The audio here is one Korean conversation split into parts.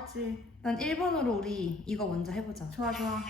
했지. 난 1번으로 우리 이거 먼저 해보자. 좋아, 좋아.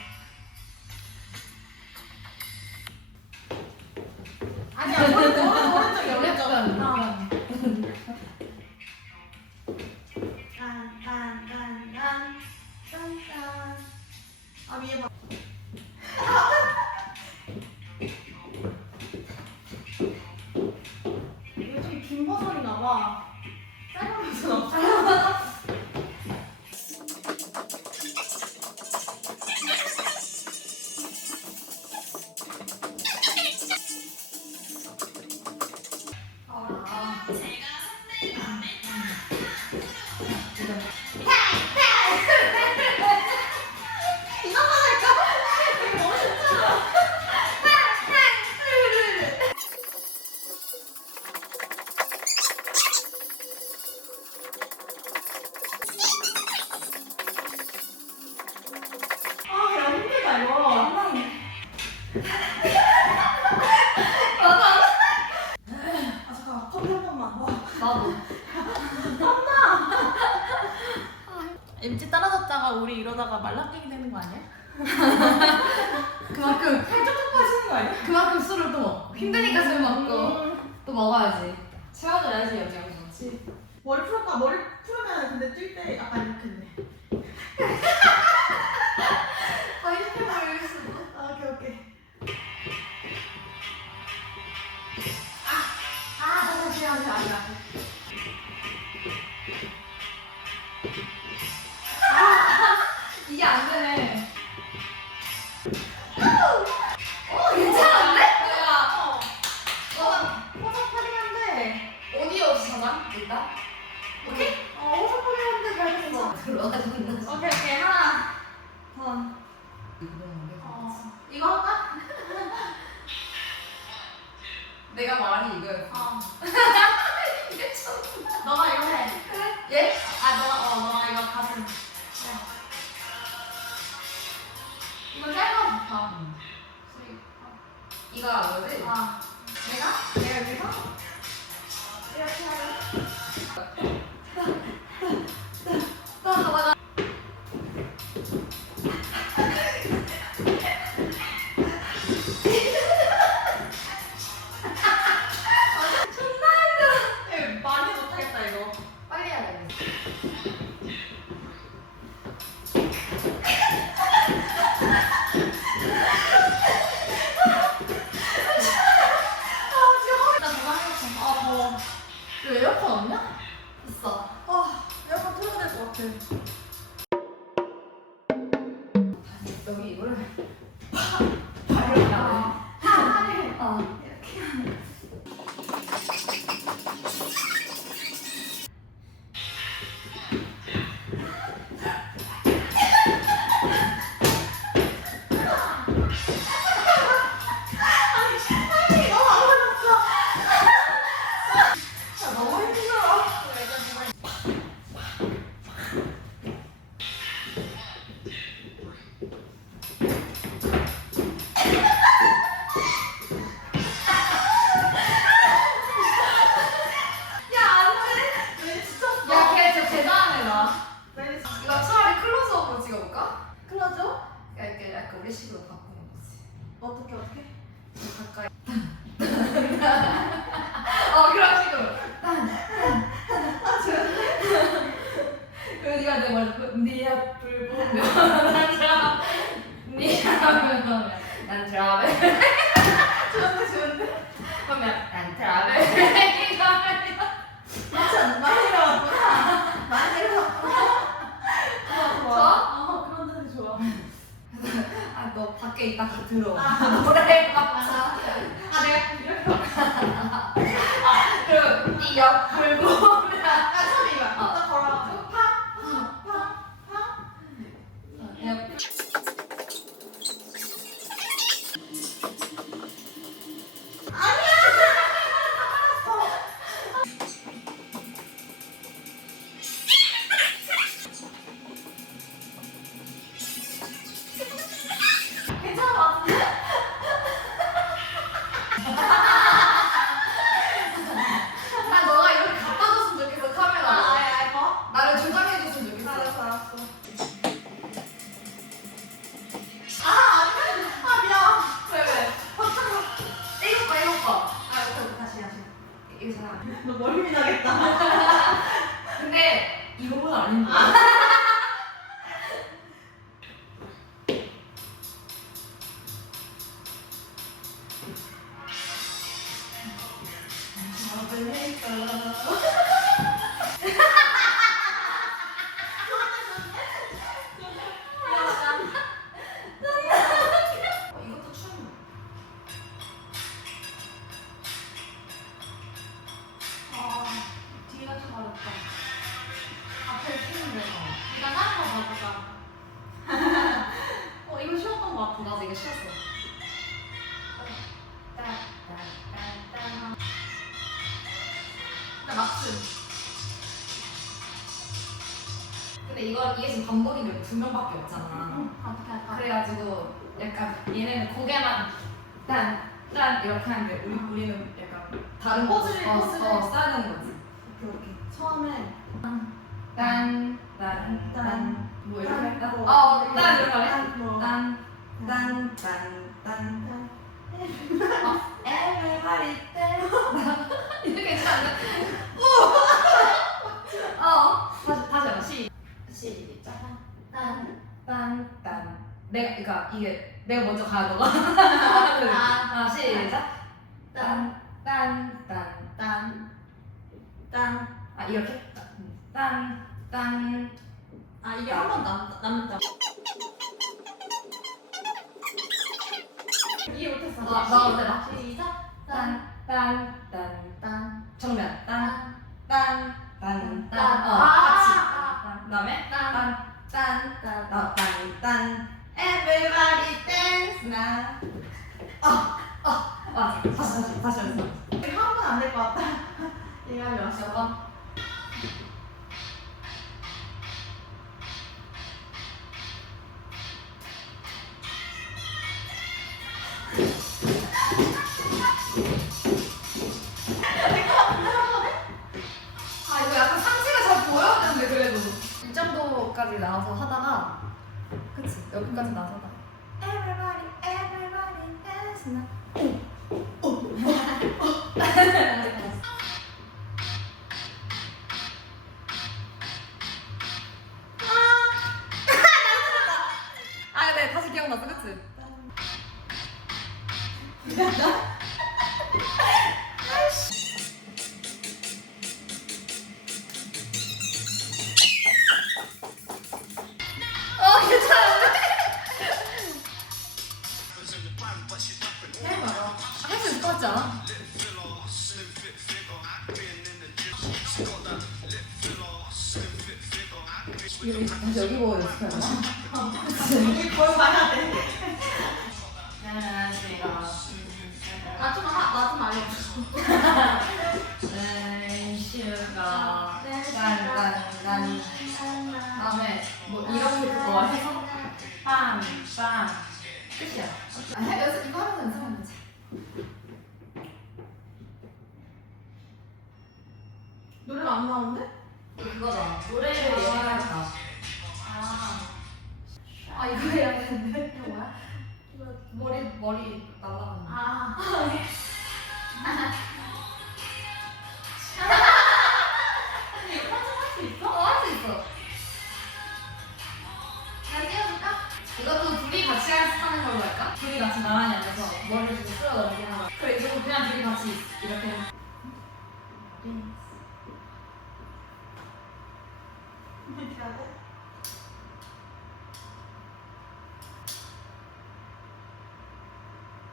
힘드니까 술 먹고 음. 또 먹어야지. 채워줘야지 여기 영상. 음. 머리 풀었다 머리. 원래 미야 불고 뭐. 근데 이거 이게 지금 반복이 두 명밖에 없잖아. 어떻게 할까? 그래가지고 약간 얘네는 고개만 딴 딴 이렇게 하는데 우리 우리는 약간 다른 포즈를, 어, 포즈를. 어, 되는 거지. 이렇게 처음에 딴 딴 딴 뭐 이렇게 딴, 할까? 뭐. 어 딴 이렇게 할래? 딴, 뭐. 딴 딴 딴딴 어 everybody dance 이렇게 괜찮은데? 어 다시 다시 해봐 시 시작 딴딴 내가 그러니까 이게 내가 먼저 가야 너가 아 시작 딴딴딴 딴. 딴. 아 이렇게 딴딴 아 이게 한 번 남는다. 이해 못했어. 나- 나 어때, 나? 시작. 딴딴딴 딴. 정면 딴. 딴딴딴딴 딴. 어 아, 같이 아. 그다음에 딴. 딴딴딴 어, 딴딴 everybody dance now 어어 맞아 다시 다시 다시 연습 이거 한번 안 될 것 같다. 하려. 몇 번? 여기까지 나와서 하다가 Everybody everybody dance now 아, 네, 다시 기억났어, 그치? 여기. 안녕하세요. 나좀 나좀 알려줘. 슈가 뭐 해서 빰빰 끝이야. 아, 해- 연습 이거 하면서 연습하면 되지.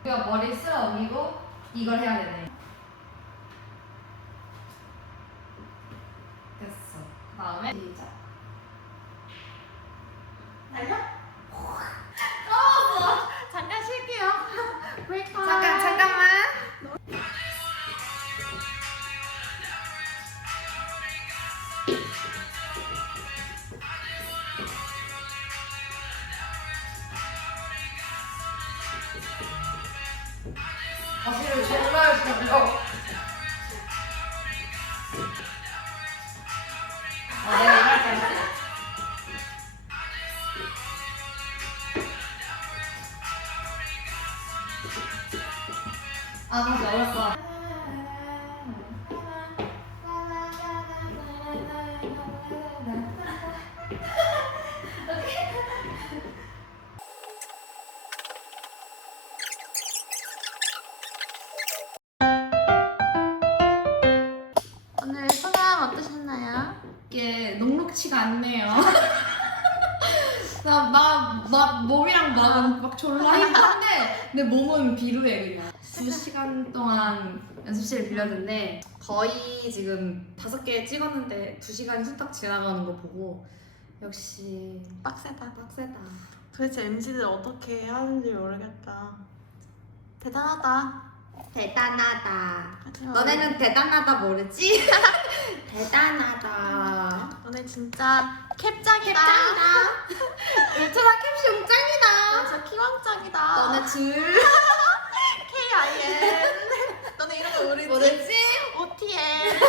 우리가 머리 쓸어 넘기고 이걸 해야 되네. 됐어. 그 다음에 시작. 달려? 까먹었어. 잠깐 쉴게요. 브레이크. 잠깐 잠깐만. 정말 어. 아, 내가 어렸어. 이게 녹록치가 않네요. 나막 몸이랑 막은 막 졸라 힘든데 내 몸은 비루해 그냥. 두 시간 동안 연습실 빌렸는데 거의 지금 다섯 개 찍었는데 두 시간이 훌쩍 지나가는 거 보고 역시 빡세다. 빡세다. 도대체 MZ들 어떻게 하는지 모르겠다. 대단하다. 대단하다. 너네는 대단하다 모르지? 대단하다. 너네 진짜 캡짱이다. 울트라 캡슐 짱이다. 진짜 키왕짱이다. 너네 줄 K-I-N. 너네 이런 거 모르지? 모르지? OTL.